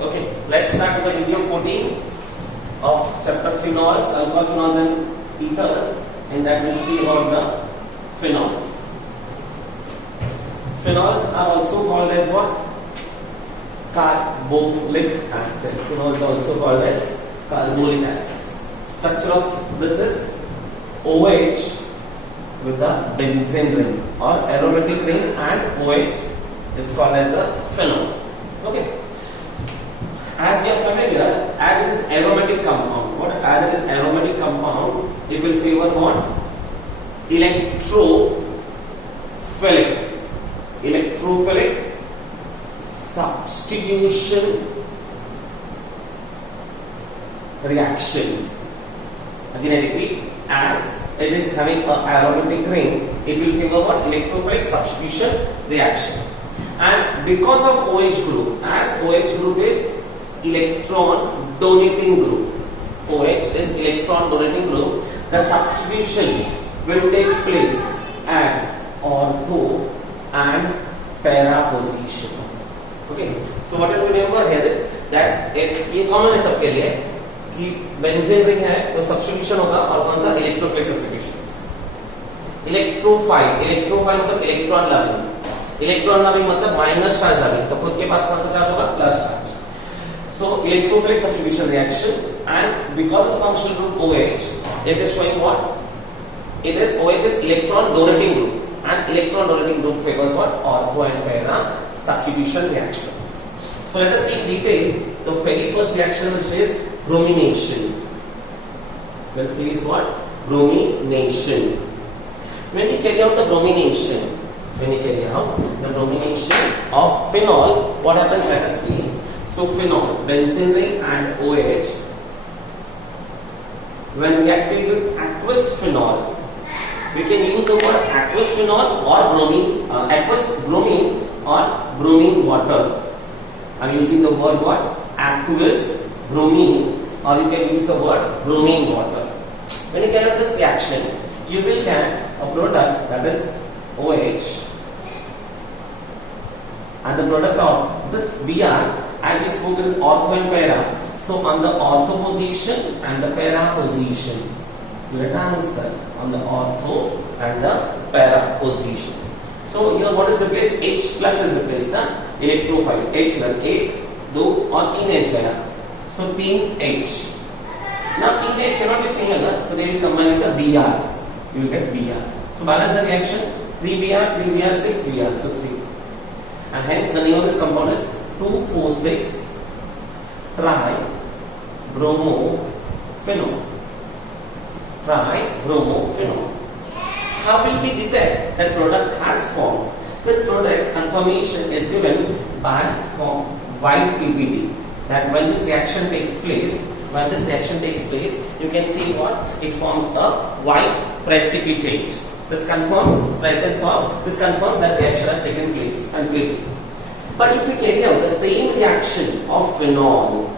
Okay, let's start with the video 14 of chapter phenols, alcohol, phenols and ethers. In that we'll see about the phenols. Phenols are also called as what? Carbolic acid. Phenols are also called as carbolic acids. Structure of this is OH with the benzene ring or aromatic ring, and OH is called as a phenol. Okay. As we are familiar, as it is aromatic compound, as it is aromatic compound, it will favor what? Electrophilic substitution reaction. Again I repeat, as it is having an aromatic ring, it will favor what? Electrophilic substitution reaction. And because of OH group, as OH group is electron donating group, OH is electron donating group, the substitution will take place at ortho and para position. Okay, so what you remember here is that ये common है सबके लिए कि benzene ring है तो substitution होगा, और कौन सा? Electrophilic substitution. इलेक्ट्रोफाइल मतलब इलेक्ट्रॉन लविंग मतलब माइनस चार्ज लविंग, तो खुद के पास कौन सा चार्ज होगा? Plus charge. So electrophilic substitution reaction, and because of the functional group OH, it is showing what? It is OH is electron donating group, and electron donating group favors what? Ortho and para substitution reactions. So let us see in detail the very first reaction, which is bromination. We'll see is what? Bromination. When you carry out the bromination, of phenol, what happens? Let us see. So phenol, benzene ring and OH, when reacting with aqueous phenol, we can use the word aqueous phenol or aqueous bromine or bromine water. I am using the word what? Aqueous bromine, or you can use the word bromine water. When you carry out this reaction, you will get a product that is OH, and the product of this Br, as we spoke, it is ortho and para. So on the ortho position and the para position, you get an answer on the ortho and the para position. So here what is replaced? H plus is replaced, na? Electrophile. H plus 1, 2 और 3 H गया. So 3 H. Now 3 H cannot be single, na? So they will combine with the Br. You will get Br. So balance the reaction. 3 Br, 6 Br. So 3. And hence the name of this compound is 2,4,6 tribromophenol. How will we detect that product has formed? This product confirmation is given by form white PPT. That when this reaction takes place, you can see what? It forms a white precipitate. This confirms that reaction has taken place completely. But if we carry out the same reaction of phenol,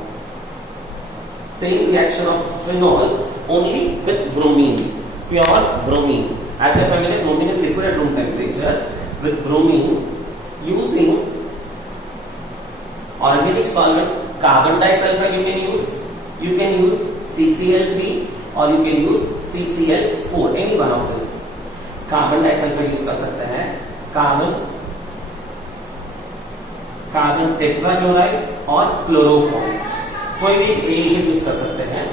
only with bromine, pure bromine. As you are familiar, bromine is liquid at room temperature. With bromine, using organic solvent, carbon disulfide you can use CCl3 or you can use CCl4, any one of those. Carbon disulphide use कर सकते हैं, carbon tetrachloride और chloroform, कोई भी reagent use कर सकते हैं.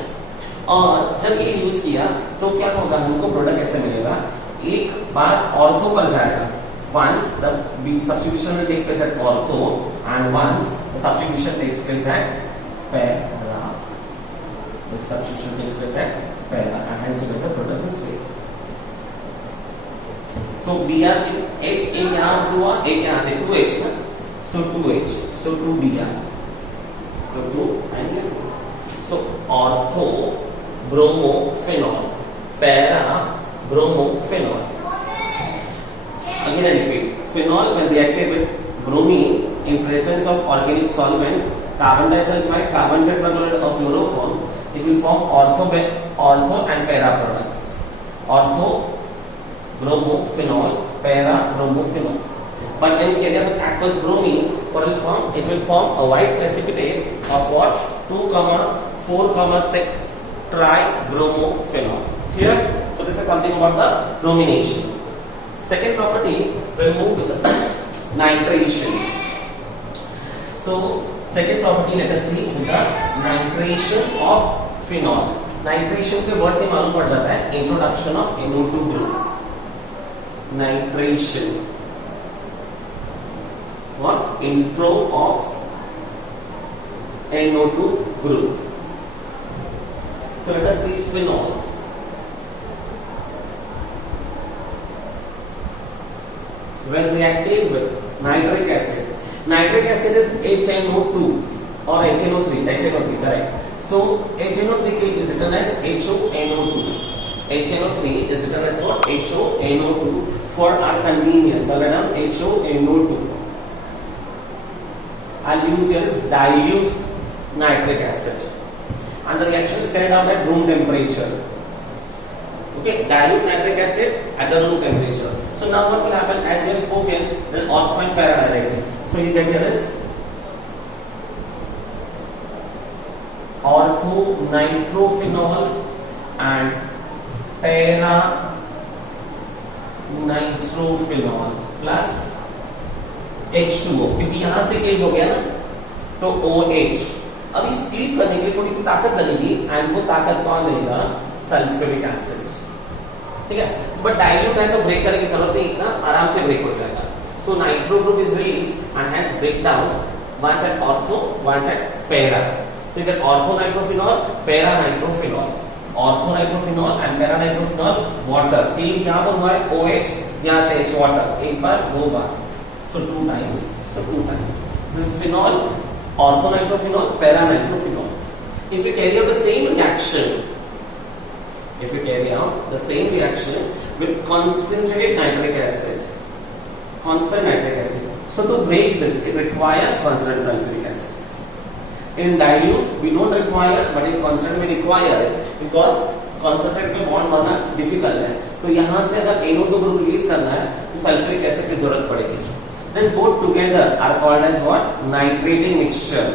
और जब ये यूज किया तो क्या होगा? हमको प्रोडक्ट कैसे मिलेगा? एक बार ऑर्थो पर जाएगा. Once the substitution will take place at ortho, and once the substitution takes place at para, and hence you get the product this way. So Br H एक यहाँ से हुआ, एक यहाँ से 2H ना, so 2H, so 2Br, so 2 and here 2. So ortho bromophenol, para bromophenol. Again I repeat, phenol when reacted with bromine in presence of organic solvent, carbon disulfide, carbon tetrachloride or chloroform, it will form ortho and para products. Ortho bromophenol, para bromophenol. but when you carry out with aqueous bromine, what will form? It will form a white precipitate of what? 2,4,6 tribromophenol. Clear? So this is something about the bromination. Second property, we'll move with the nitration. So second property, let us see with the nitration of phenol. Nitration के word से मालूम पड़ जाता है, introduction of NO2 group. Nitration, what? Intro of NO2 group. So let us see phenols. When reacting with nitric acid is HNO2 or HNO3, correct? So HNO3 is written as HONO2. HNO3 is written as what? HONO2 for our convenience. So let us HONO2. I'll use here is dilute nitric acid, and the reaction is carried out at room temperature. Okay, dilute nitric acid at the room temperature. So now what will happen? As we have spoken, the ortho and para directly. So you get here is ortho nitrophenol and para nitrophenol plus H2O, क्योंकि यहां से cleave हो गया ना, तो OH. अब इस cleave करने के लिए थोड़ी सी ताकत लगेगी, एंड वो ताकत कौन देगा? Sulphuric acid. ठीक है, बट डाइल्यूट है तो ब्रेक करने की जरूरत नहीं, इतना आराम से ब्रेक हो जाएगा. So nitro group is release and has break down once at ortho, once at para. So you get ortho nitrophenol, para nitrophenol. Ortho nitrophenol and para nitrophenol, water. Cleave यहाँ पर हुआ है OH, यहाँ से H water. एक बार, दो बार. So two times. This is phenol, ortho nitrophenol, para nitrophenol. If we carry out the same reaction with concentrated nitric acid, so to break this, it requires concentrated sulfuric acids. In dilute, we don't require, but in concentrate we requires, because concentrate में bond बनना difficult है. तो यहाँ से अगर NO2 group release करना है, तो सल्फ्यूरिक एसिड की जरूरत पड़ेगी. This both together are called as what? Nitrating mixture.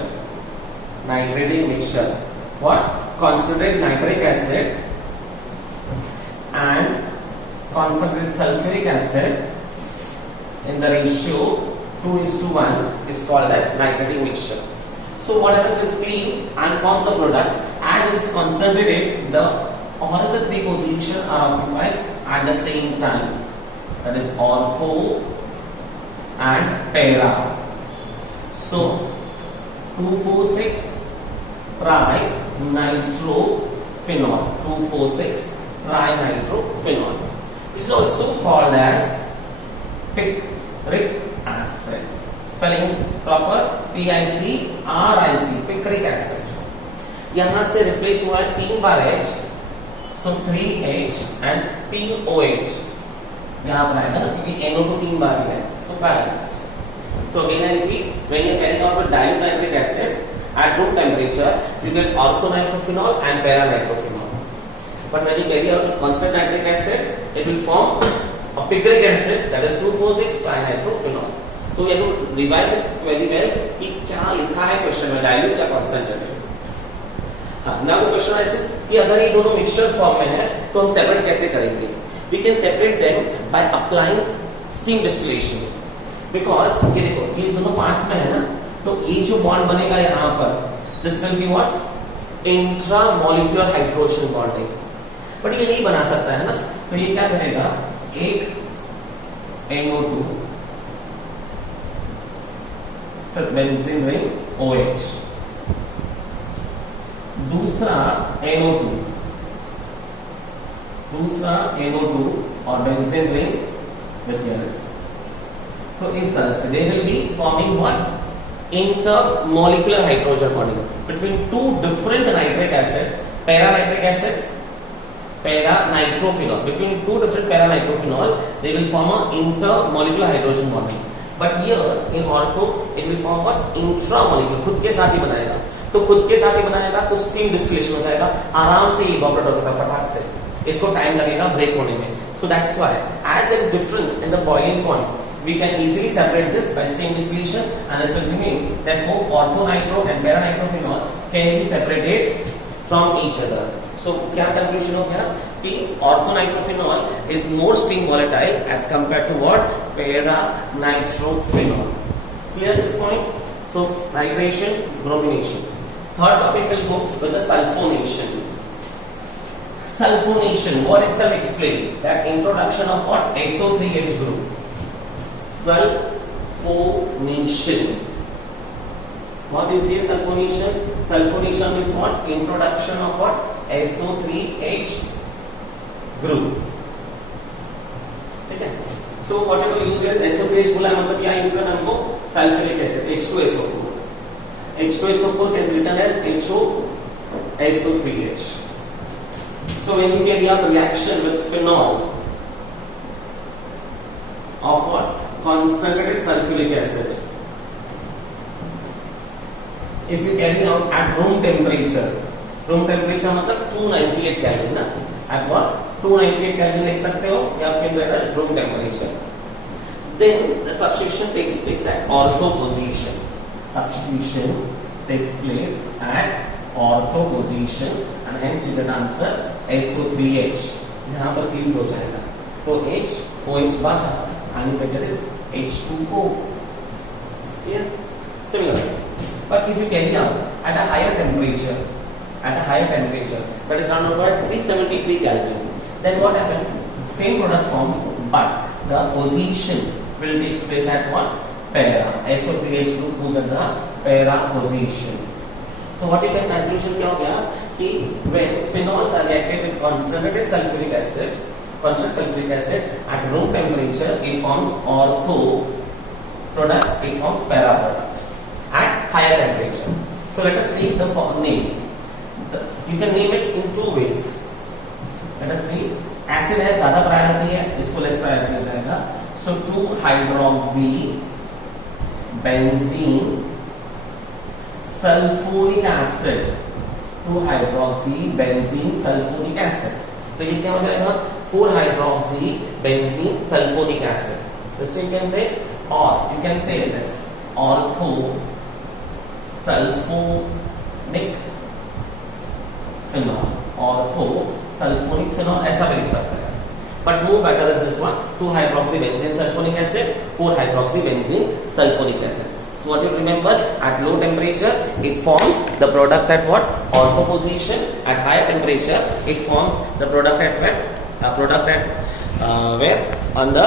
What? Concentrated nitric acid and concentrated sulfuric acid in the ratio 2:1 is called as nitrating mixture. So what happens is clean and forms the product. As it is concentrated, all the three positions are occupied at the same time. That is ortho and para. So 2,4,6 trinitrophenol. 2,4,6 trinitrophenol. This is also called as picric acid. Spelling proper, PICRIC, picric acid. यहां से replace हुआ है 3 बार H, so 3H and 3 OH. यहां पर आएगा ना, क्योंकि NO2 3 बार है, so balanced. So again I repeat, when you are carrying out with dilute nitric acid at room temperature, you get ortho nitrophenol and para nitrophenol. But when you carry out with constant nitric acid, it will form a picric acid, that is 2,4,6 trinitrophenol. So you have to revise it very well कि क्या लिखा है question में, dilute या concentrated. Now the question is कि अगर ये दोनों मिक्सचर फॉर्म में है तो हम सेपरेट कैसे करेंगे? We can separate them by applying steam distillation. Because ये देखो, ये दोनों पास में है ना, तो ये जो बॉन्ड बनेगा यहाँ पर, this will be what? Intramolecular hydrogen bonding. But ये नहीं बना सकता है ना, तो ये क्या करेगा? एक NO2 फिर बेंजीन रिंग OH, दूसरा NO2 और बेंजीन रिंग विद yours. तो इस तरह से they will be forming what? Intermolecular hydrogen bonding between two different nitric acids, para-nitric acids, para-nitrophenol. Between two different para-nitrophenol, they will form a intermolecular hydrogen bonding. But here in ortho, it will form what? Intramolecular. खुद के साथ ही बनाएगा. तो खुद के साथ ही बनाएगा तो steam distillation हो जाएगा, आराम से evaporate हो जाएगा फटाक से. इसको टाइम लगेगा ब्रेक होने में. So that's why, as there is difference in the boiling point we can easily separate this by steam distillation, and this will mean therefore orthonitro and para-nitrophenol can be separated from each other. So क्या conclusion हो गया कि orthonitrophenol is more steam volatile as compared to what para-nitrophenol. Clear this point? So nitration, bromination. Third topic will go with the sulfonation. Sulfonation, what itself explained that introduction of what SO3H group. Sulfonation. What is this sulfonation? Sulfonation means what? Introduction of what? SO3H group. Okay. So whatever use is SO3H बोला मतलब क्या use करना हमको? Sulfuric acid H2SO4. H2SO4 can be written as HOSO3H. So when you carry out reaction with phenol of what? Concentrated sulfuric acid. If you carry out at room temperature मतलब 298 Kelvin ना? At what? 298 Kelvin लिख सकते हो या आप can write at room temperature. Then the substitution takes place at ortho position. Substitution takes place at ortho position and hence you get answer SO3H. यहाँ पर clean हो जाएगा. तो H, OH बाहर and better is H2O. Clear? Similar. But if you carry out at a higher temperature, that is around about 373 Kelvin, then what happens? Same product forms, but the position will take place at what? Para. SO3H group moves at the para position. So what you can conclusion क्या हो गया कि when phenols are reacted with concentrated sulfuric acid at room temperature, it forms ortho product, it forms para product at higher temperature. So let us see the name. You can name it in two ways. Let us see. Acid है ज़्यादा priority है, इसको less priority हो जाएगा. So 2-hydroxy benzene sulfuric acid. 2-hydroxy benzene sulfuric acid. तो ये क्या हो जाएगा? 4-hydroxy benzene sulfuric acid. This way you can say, or you can say this ortho sulfonic phenol. Ortho sulfonic phenol ऐसा भी लिख सकते हैं. But more better is this one: 2-hydroxy benzene sulfonic acid, 4-hydroxy benzene sulfonic acid. So what you remember? At low temperature, it forms the products at what? Ortho position. At higher temperature, it forms the product at where? Where? On the